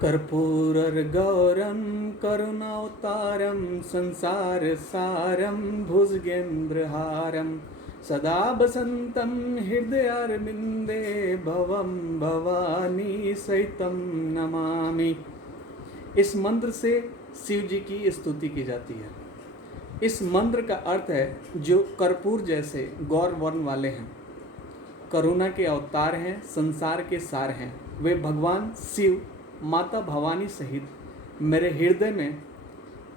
कर्पूरगौरं करुणावतारं संसारसारं भुजगेन्द्रहारं सदा वसन्तं हृदयारविन्दे भवं भवानी सहितं नमामि। इस मंत्र से शिव जी की स्तुति की जाती है। इस मंत्र का अर्थ है जो कर्पूर जैसे गौर वर्ण वाले हैं, करुणा के अवतार हैं, संसार के सार हैं, वे भगवान शिव माता भवानी सहित मेरे हृदय में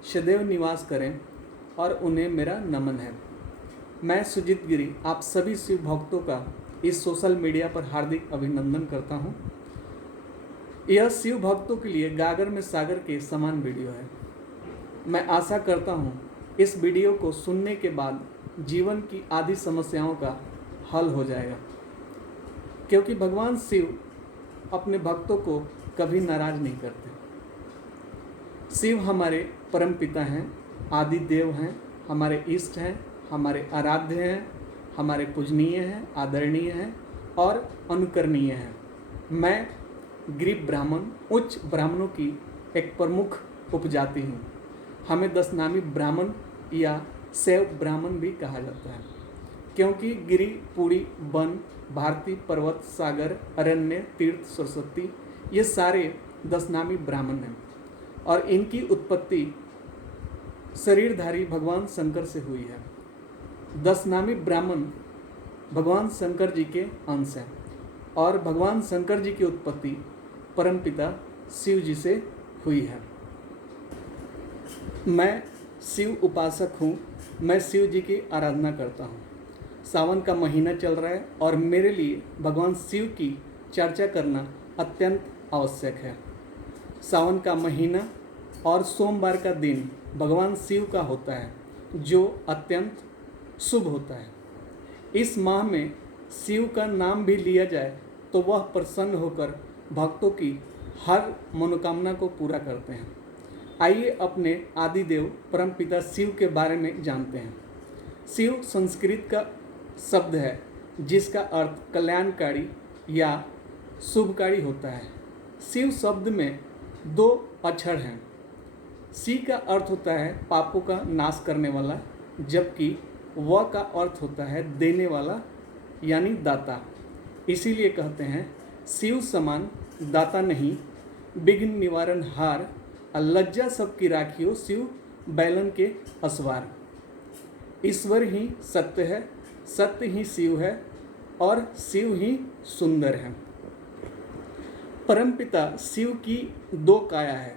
सदैव निवास करें और उन्हें मेरा नमन है। मैं सुजीत गिरी आप सभी शिव भक्तों का इस सोशल मीडिया पर हार्दिक अभिनंदन करता हूं। यह शिव भक्तों के लिए गागर में सागर के समान वीडियो है। मैं आशा करता हूं इस वीडियो को सुनने के बाद जीवन की आधी समस्याओं का हल हो जाएगा, क्योंकि भगवान शिव अपने भक्तों को कभी नाराज नहीं करते। शिव हमारे परम पिता हैं, आदि देव हैं, हमारे इष्ट हैं, हमारे आराध्य हैं, हमारे पूजनीय हैं, आदरणीय हैं और अनुकरणीय हैं। मैं गरीब ब्राह्मण उच्च ब्राह्मणों की एक प्रमुख उपजाति हूँ। हमें 10 नामी ब्राह्मण या शैव ब्राह्मण भी कहा जाता है, क्योंकि गिरी, पूरी, वन, भारती, पर्वत, सागर, अरण्य, तीर्थ, सरस्वती ये सारे 10 नामी ब्राह्मण हैं और इनकी उत्पत्ति शरीरधारी भगवान शंकर से हुई है। 10 नामी ब्राह्मण भगवान शंकर जी के अंश हैं और भगवान शंकर जी की उत्पत्ति परमपिता शिव जी से हुई है। मैं शिव उपासक हूँ। मैं शिव जी की आराधना करता हूँ। सावन का महीना चल रहा है और मेरे लिए भगवान शिव की चर्चा करना अत्यंत आवश्यक है। सावन का महीना और सोमवार का दिन भगवान शिव का होता है, जो अत्यंत शुभ होता है। इस माह में शिव का नाम भी लिया जाए तो वह प्रसन्न होकर भक्तों की हर मनोकामना को पूरा करते हैं। आइए अपने आदिदेव परमपिता शिव के बारे में जानते हैं। शिव संस्कृत का शब्द है जिसका अर्थ कल्याणकारी या शुभकारी होता है। शिव शब्द में 2 अक्षर हैं। सी का अर्थ होता है पापों का नाश करने वाला, जबकि व का अर्थ होता है देने वाला यानी दाता। इसीलिए कहते हैं शिव समान दाता नहीं, विघ्न निवारण हार, लज्जा सबकी राखियो शिव बैलन के असवार। ईश्वर ही सत्य है, सत्य ही शिव है और शिव ही सुंदर है। परमपिता शिव की 2 काया है।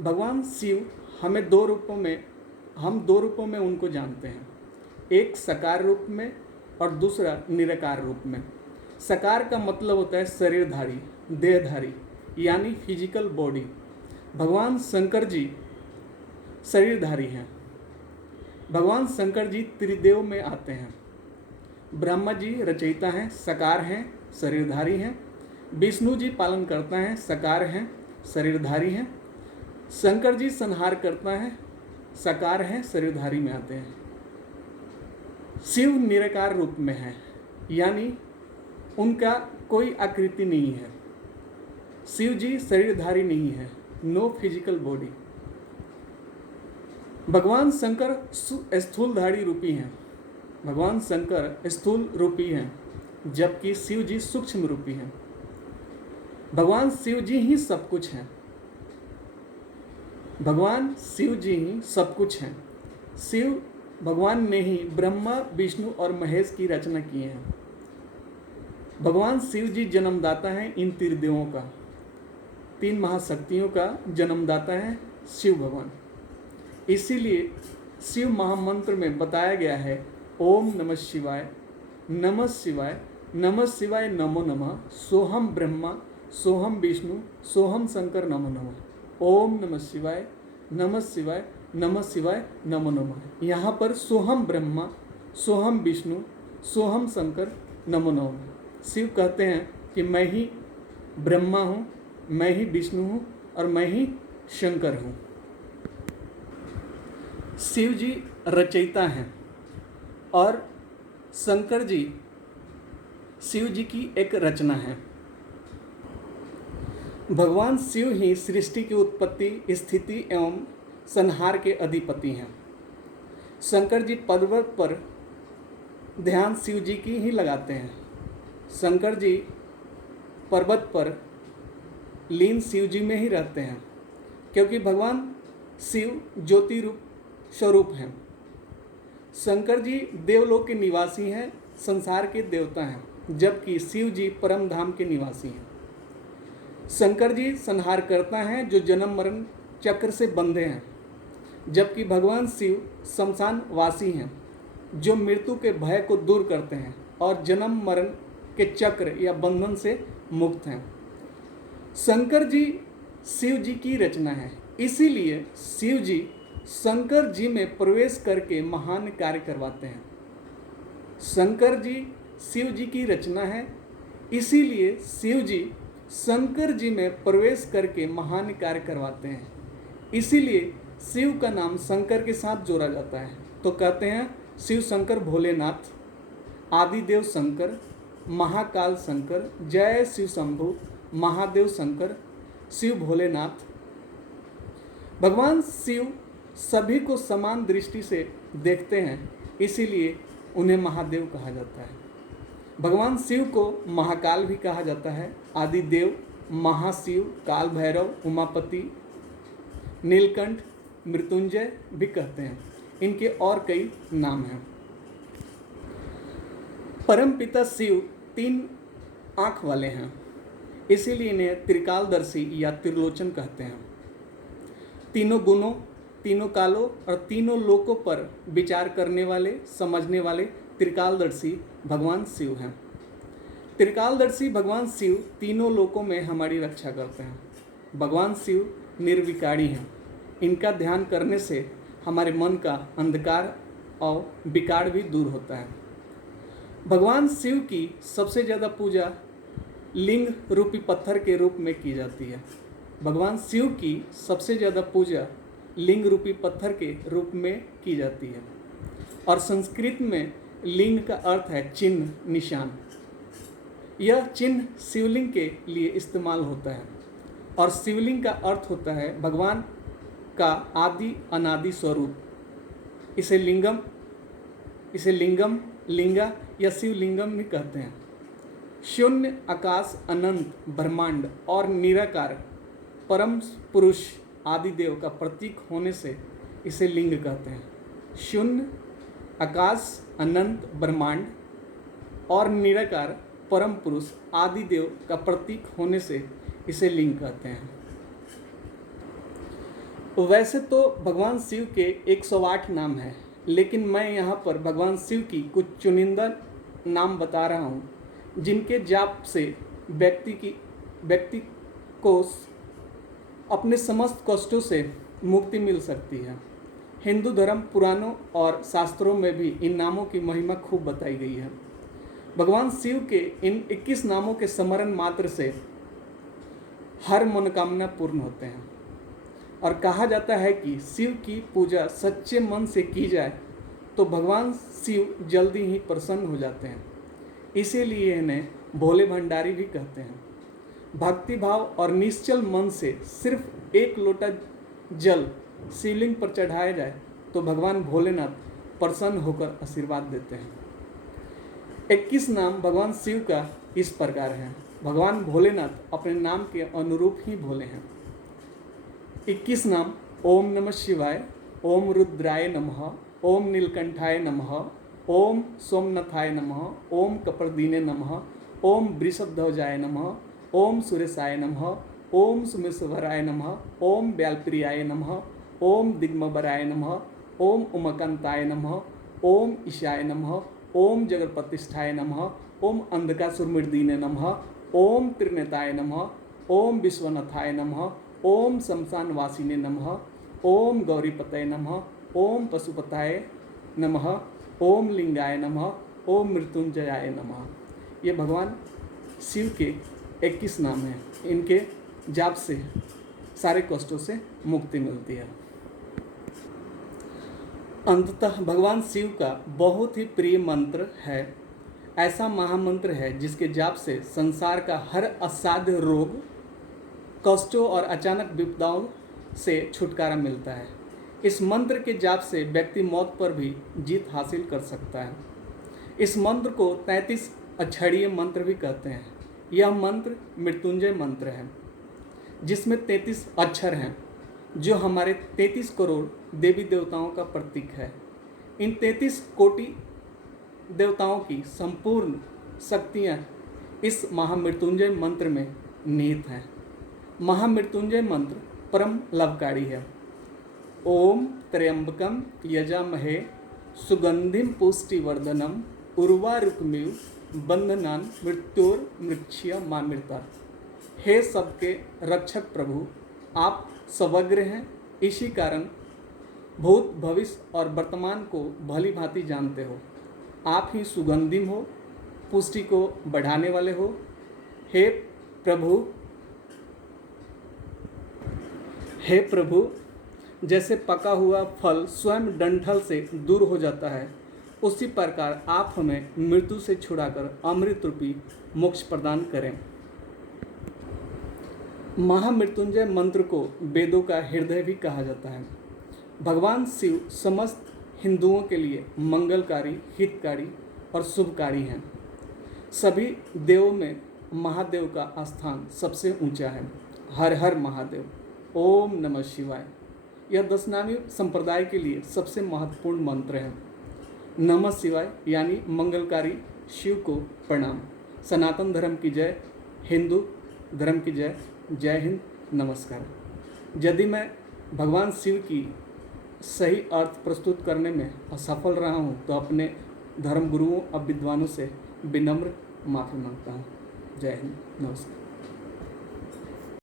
भगवान शिव हम 2 रूपों में उनको जानते हैं, एक साकार रूप में और दूसरा निराकार रूप में। साकार का मतलब होता है शरीरधारी, देहधारी यानी फिजिकल बॉडी। भगवान शंकर जी शरीरधारी हैं। भगवान शंकर जी त्रिदेव में आते हैं। ब्रह्मा जी रचयिता हैं, साकार हैं, शरीरधारी हैं। विष्णु जी पालन करता है, साकार हैं, शरीरधारी हैं। शंकर जी संहार करता है, साकार हैं, शरीरधारी में आते हैं। शिव निराकार रूप में है, यानी उनका कोई आकृति नहीं है। शिव जी शरीरधारी नहीं है, नो फिजिकल बॉडी। भगवान शंकर स्थूलधारी रूपी हैं। भगवान शंकर स्थूल रूपी हैं, जबकि शिव जी सूक्ष्म रूपी हैं। भगवान शिव जी ही सब कुछ हैं। भगवान शिव जी ही सब कुछ हैं। शिव भगवान ने ही ब्रह्मा, विष्णु और महेश की रचना की है। भगवान शिव जी जन्मदाता हैं इन त्रिदेवों का, 3 महाशक्तियों का जन्मदाता है शिव भगवान। इसीलिए शिव महामंत्र में बताया गया है ओम नमः शिवाय, नमः शिवाय, नमः शिवाय, नमो नमः, सोहम ब्रह्मा, सोहम विष्णु, सोहम शंकर, नमो नमः। ओम नमः शिवाय, नमः शिवाय, नमः शिवाय, नमो नमः। यहाँ पर सोहम ब्रह्मा, सोहम विष्णु, सोहम शंकर, नमो नमः। शिव कहते हैं कि मैं ही ब्रह्मा हूँ, मैं ही विष्णु हूँ और मैं ही शंकर हूँ। शिव जी रचयिता हैं और शंकर जी शिव जी की एक रचना है। भगवान शिव ही सृष्टि की उत्पत्ति, स्थिति एवं संहार के अधिपति हैं। शंकर जी पर्वत पर ध्यान शिव जी की ही लगाते हैं। शंकर जी पर्वत पर लीन शिव जी में ही रहते हैं, क्योंकि भगवान शिव ज्योति रूप स्वरूप हैं। शंकर जी देवलोक के निवासी हैं, संसार के देवता हैं, जबकि शिव जी परम धाम के निवासी हैं। शंकर जी संहार करता हैं जो जन्म मरण चक्र से बंधे हैं, जबकि भगवान शिव शमशान वासी हैं, जो मृत्यु के भय को दूर करते हैं और जन्म मरण के चक्र या बंधन से मुक्त हैं। शंकर जी शिव जी की रचना है, इसीलिए शिव जी शंकर जी में प्रवेश करके महान कार्य करवाते हैं। शंकर जी शिव जी की रचना है, इसीलिए शिव जी शंकर जी में प्रवेश करके महान कार्य करवाते हैं। इसीलिए शिव का नाम शंकर के साथ जोड़ा जाता है। तो कहते हैं शिव शंकर भोलेनाथ, आदिदेव शंकर, महाकाल शंकर, जय शिव शंभु, महादेव शंकर, शिव भोलेनाथ। भगवान शिव सभी को समान दृष्टि से देखते हैं, इसीलिए उन्हें महादेव कहा जाता है। भगवान शिव को महाकाल भी कहा जाता है, आदिदेव, महाशिव, काल भैरव, उमापति, नीलकंठ, मृत्युंजय भी कहते हैं। इनके और कई नाम हैं। परमपिता शिव 3 आँख वाले हैं, इसीलिए इन्हें त्रिकालदर्शी या त्रिलोचन कहते हैं। तीनों गुणों, तीनों कालों और तीनों लोकों पर विचार करने वाले, समझने वाले त्रिकालदर्शी भगवान शिव हैं। त्रिकालदर्शी भगवान शिव तीनों लोकों में हमारी रक्षा करते हैं। भगवान शिव निर्विकारी हैं। इनका ध्यान करने से हमारे मन का अंधकार और विकार भी दूर होता है। भगवान शिव की सबसे ज़्यादा पूजा लिंग रूपी पत्थर के रूप में की जाती है। भगवान शिव की सबसे ज़्यादा पूजा लिंग रूपी पत्थर के रूप में की जाती है। और संस्कृत में लिंग का अर्थ है चिन्ह, निशान। यह चिन्ह शिवलिंग के लिए इस्तेमाल होता है। और शिवलिंग का अर्थ होता है भगवान का आदि अनादि स्वरूप। इसे लिंगम, लिंगा या शिवलिंगम भी कहते हैं। शून्य, आकाश, अनंत, ब्रह्मांड और निराकार परम पुरुष आदिदेव का प्रतीक होने से इसे लिंग कहते हैं। शून्य, आकाश, अनंत, ब्रह्मांड और निराकार परम पुरुष आदिदेव का प्रतीक होने से इसे लिंग कहते हैं। वैसे तो भगवान शिव के 108 नाम हैं, लेकिन मैं यहाँ पर भगवान शिव की कुछ चुनिंदा नाम बता रहा हूँ, जिनके जाप से व्यक्ति को अपने समस्त कष्टों से मुक्ति मिल सकती है। हिंदू धर्म पुराणों और शास्त्रों में भी इन नामों की महिमा खूब बताई गई है। भगवान शिव के इन 21 नामों के स्मरण मात्र से हर मनोकामना पूर्ण होते हैं। और कहा जाता है कि शिव की पूजा सच्चे मन से की जाए तो भगवान शिव जल्दी ही प्रसन्न हो जाते हैं। इसीलिए इन्हें भोले भंडारी भी कहते हैं। भक्ति भाव और निश्चल मन से सिर्फ 1 लोटा जल शिवलिंग पर चढ़ाया जाए तो भगवान भोलेनाथ प्रसन्न होकर आशीर्वाद देते हैं। 21 नाम भगवान शिव का इस प्रकार हैं। भगवान भोलेनाथ अपने नाम के अनुरूप ही भोले हैं। 21 नाम: ओम नमः शिवाय, ओम रुद्राय नमः, ओम नीलकंठाय नमः, ओम सोमनाथाय नमः, ओम कपर्दीने नमः, ओम वृषभध्वजाय नमः, ओम सुरेशाय नमः, ओम सुमेश्वराय नमः, ओम व्यालप्रियाय नमः, ओम दिग्मबराय नमः, ओम उमाकांताय नमः, ओम ईशाय नमः, ओम जगत्प्रतिष्ठाय नमः, ओम अंधकासुरमर्दिने नमः, ओम त्रिनेताय नमः, ओम विश्वनाथाय नमः, ओम शमशानवासिने नमः, ओम गौरीपतये नमः, ओम पशुपताय नमः, ओम लिंगाय नमः, ओम मृत्युंजयाय नमः। ये भगवान शिव के 21 नाम हैं। इनके जाप से सारे कष्टों से मुक्ति मिलती है। अंततः भगवान शिव का बहुत ही प्रिय मंत्र है, ऐसा महामंत्र है जिसके जाप से संसार का हर असाध्य रोग, कष्टों और अचानक विपदाओं से छुटकारा मिलता है। इस मंत्र के जाप से व्यक्ति मौत पर भी जीत हासिल कर सकता है। इस मंत्र को 33 अक्षरीय मंत्र भी कहते हैं। यह मंत्र मृत्युंजय मंत्र है, जिसमें 33 अक्षर हैं, जो हमारे 33 करोड़ देवी देवताओं का प्रतीक है। इन 33 कोटि देवताओं की संपूर्ण शक्तियाँ इस महामृत्युंजय मंत्र में निहित हैं। महामृत्युंजय मंत्र परम लाभकारी है। ओम त्र्यंबकम यजामहे सुगंधिम पुष्टिवर्धनम उर्वारुकमिव बंधनान मृत्युर्मृक्षीयमामृता। हे सबके रक्षक प्रभु, आप सर्वज्ञ हैं, इसी कारण भूत भविष्य और वर्तमान को भली भांति जानते हो। आप ही सुगंधिम हो, पुष्टि को बढ़ाने वाले हो। हे प्रभु, जैसे पका हुआ फल स्वयं डंठल से दूर हो जाता है, उसी प्रकार आप हमें मृत्यु से छुड़ाकर अमृत रूपी मोक्ष प्रदान करें। महामृत्युंजय मंत्र को वेदों का हृदय भी कहा जाता है। भगवान शिव समस्त हिंदुओं के लिए मंगलकारी, हितकारी और शुभकारी हैं। सभी देवों में महादेव का स्थान सबसे ऊंचा है। हर हर महादेव। ओम नमः शिवाय। यह दशनामी संप्रदाय के लिए सबसे महत्वपूर्ण मंत्र है। नमः शिवाय यानी मंगलकारी शिव को प्रणाम। सनातन धर्म की जय, हिंदू धर्म की जय। जय हिंद, नमस्कार। यदि मैं भगवान शिव की सही अर्थ प्रस्तुत करने में असफल रहा हूँ तो अपने धर्म गुरुओं और विद्वानों से विनम्र माफ़ी मांगता हूँ। जय हिंद, नमस्कार।